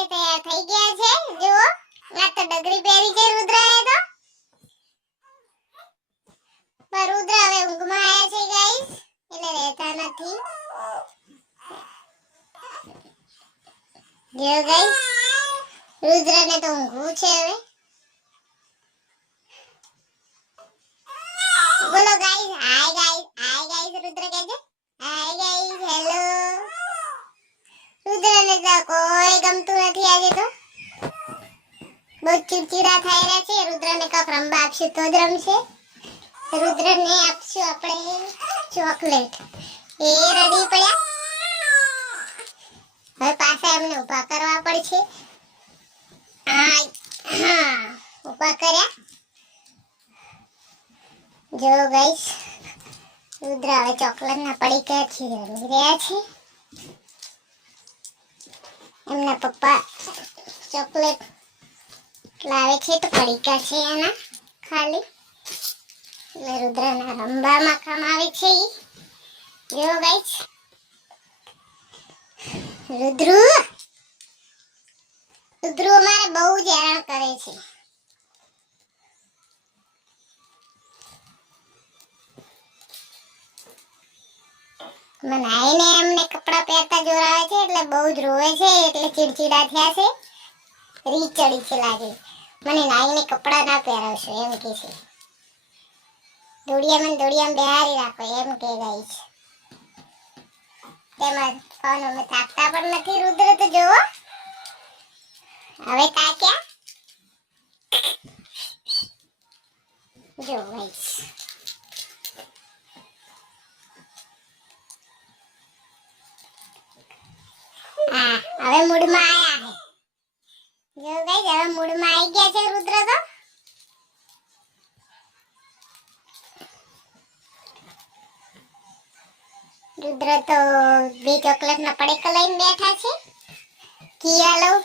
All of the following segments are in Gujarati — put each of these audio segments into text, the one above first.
નાઈને તૈયાર થઈ ગયા છે. જો આ તો ડગરી પહેરી છે રુદ્રએ તો. પણ રુદ્ર હવે ઊંઘમાં આયા છે ગાઈસ, એટલે રહેતા નથી. જો ગાઈસ રુદ્રને તો ઊંઘવું છે હવે. બોલો guys, hi guys, hi guys. Rudra કહેજે હાય ગાઈસ, હેલો. રુદ્રને તો કોઈ ગમતું નથી આજે તો. બહુ ચીડચીડા થઈ રહ્યા છે. રુદ્રને કપ રમવા આપશું તો જ રમશે. રુદ્રને આપશું આપણે ચોકલેટ. એ રેડી પડ્યા. હવે પાછા એમને ઊભા કરવા પડશે. ઊભા કર્યા. જો ગાઈસ રુદ્ર હવે ચોકલેટના પડીકા રમી રહ્યા છે. એમના પપ્પા ચોકલેટ લાવે છે તો પડીકા છે એના ખાલી. એટલે રુદ્રના રમવામાં કામ આવે છે. જો ગાઈસ રુદ્રુ અમારે બહુ જ હેરાન કરે છે. મનાઈને એમને કપડા પહેરતા જોરાવે છે એટલે બહુ જ રોવે છે. એટલે ચીડચીડા થયા છે. રી ચડી છે લાગે. મને નાઈને કપડા ના પહેરાવશો એમ કે છે. દોડિયામાં બેહારી રાખો એમ કે ગાઈસ. તેમાં ફોન અમે થાકતા પણ નથી. રુદ્ર તો જોવો હવે તાક્યા. જો ગાઈસ હવે મૂડમાં આયા હે. જો ગાઈસ હવે મૂડમાં આવી ગયા છે રુદ્ર તો. રુદ્ર તો બે ચોકલેટના પડીકા લઈને બેઠા છે. કિયા લઉં,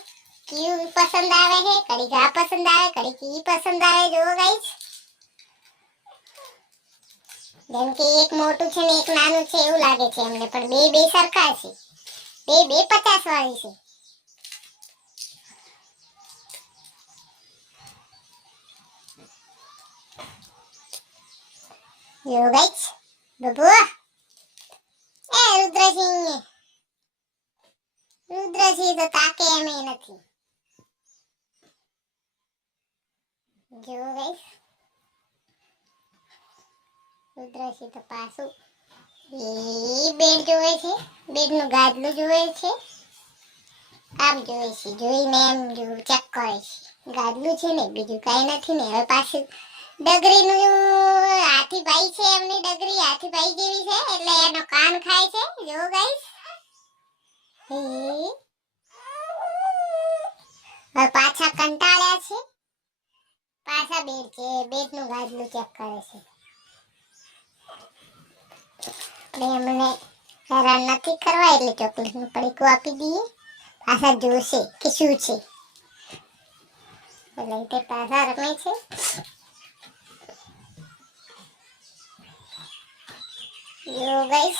ક્યુ પસંદ આવે છે, કડી ઘા પસંદ આવે, કડી કી પસંદ આવે. જો ગાઈસ જેમ કે એક મોટું છે ને એક નાનું છે એવું લાગે છે એમને, પણ બે સરખા છે. બે 50 વાળી છે. જો ગાઈસ બબુ રુદ્રસિંહ તો તાકે એમ નથી. જો ગાઈસ રુદ્રસિંહ તો પાછું એ બેડ જોવે છે. બેડનું ગાદલું જોવે છે. આમ જોવે છે. જોઈને એમ ચેક કરે છે. ગાદલું છે ને બીજું કાંઈ નથી ને. હવે પાછું ડગરીનું હાથીભાઈ છે. એમની ડગરી હાથીભાઈ જેવી છે એટલે એનો કાન ખાય છે. જો ગાઈસ હવે પાછા કંટાળ્યા છે. પાછા બેડનું ગાદલું ચેક કરે છે. એમને હેરાન નથી કરવા એટલે ચોકલેટનું પડીકું આપી દઈએ. પાછા જોશે કે શું છે એટલે તે પાછા રમે છે. જો ગાઈસ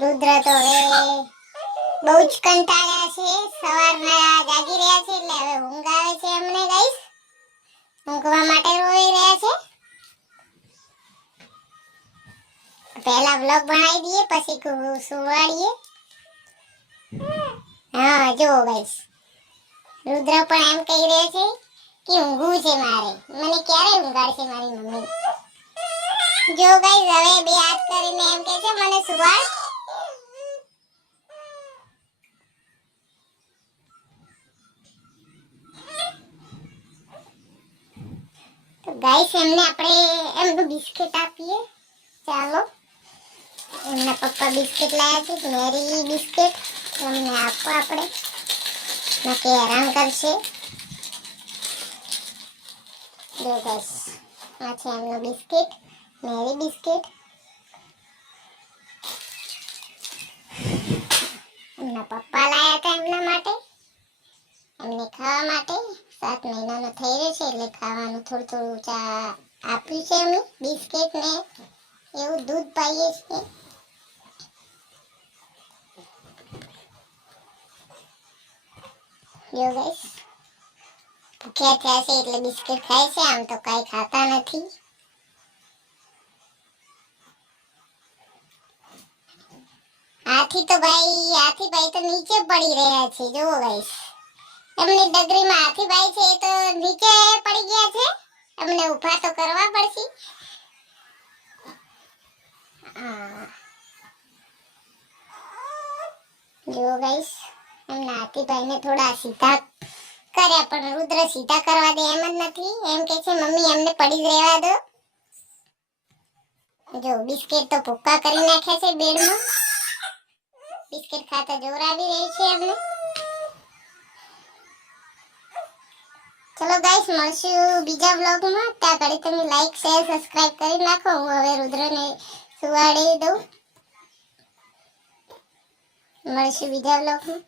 રુદ્ર તો હવે બહુ જ કંટાળ્યા છે. સવારના જાગી રહ્યા છે એટલે હવે ઊંઘ આવે છે એમને ગાઈસ. ઊંઘવા માટે રોઈ રહ્યા છે. પહેલા વ્લોગ બનાવી દઈએ પછી સુવાડીએ. હા જો ગાઈસ રુદ્ર પણ એમ કહી રહ્યા છે કે ઊંઘવું છે મારે. મને ક્યારે ઊંઘાડશે મારી મમ્મી. જો ગાઈસ હવે બે હાથ કરીને એમ કહે છે મને સુવાડ. તો ગાઈસ એમને આપણે એમનું બિસ્કિટ આપીએ. ચાલો એમના પપ્પા બિસ્કિટ લાવ્યા છે. મેરી બિસ્કિટ એમને આપો આપણે. નકે હેરાન કરશે. જો ગાઈસ આ છે એમનું બિસ્કિટ, મેરી બિસ્કિટ. એમના પપ્પા લાવ્યા હતા એમના માટે, એમને ખાવા માટે. 7 મહિનાનો થઈ રહ્યો છે એટલે ખાવાનું થોડું આપ્યું છે. એમને બિસ્કિટ ને એવું દૂધ પાઈએ છીએ. જો ગાઈસ ભૂખ્યા થયા છે એટલે બિસ્કિટ ખાય છે, આમ તો કાંઈ ખાતા નથી. હાથી ભાઈ તો નીચે પડી રહ્યા છે. જો ગાઈસ એમની ડગરીમાં હાથીભાઈ છે એ તો નીચે પડી ગયા છે. એમને ઊભા તો કરવા પડશે. જો ગાઈસ એમના હાથીભાઈને થોડા સીધા કર્યા, પણ રુદ્ર સીધા કરવા દે એમ જ નથી. એમ કે છે મમ્મી એમને પડી જ રહેવા દો. જો બિસ્કિટ તો ભૂક્કા કરી નાખ્યા છે બેડમાં. બિસ્કિટ ખાતા જોર આવી રહી છે એમને. ચલો ગાઈસ મળશું બીજા વ્લોગમાં. ત્યાં ઘડી તમે લાઈક શેર સબસ્ક્રાઇબ કરી નાખો. હું હવે રુદ્રને સુવાડી દઉં. મળશું બીજા વ્લોગમાં.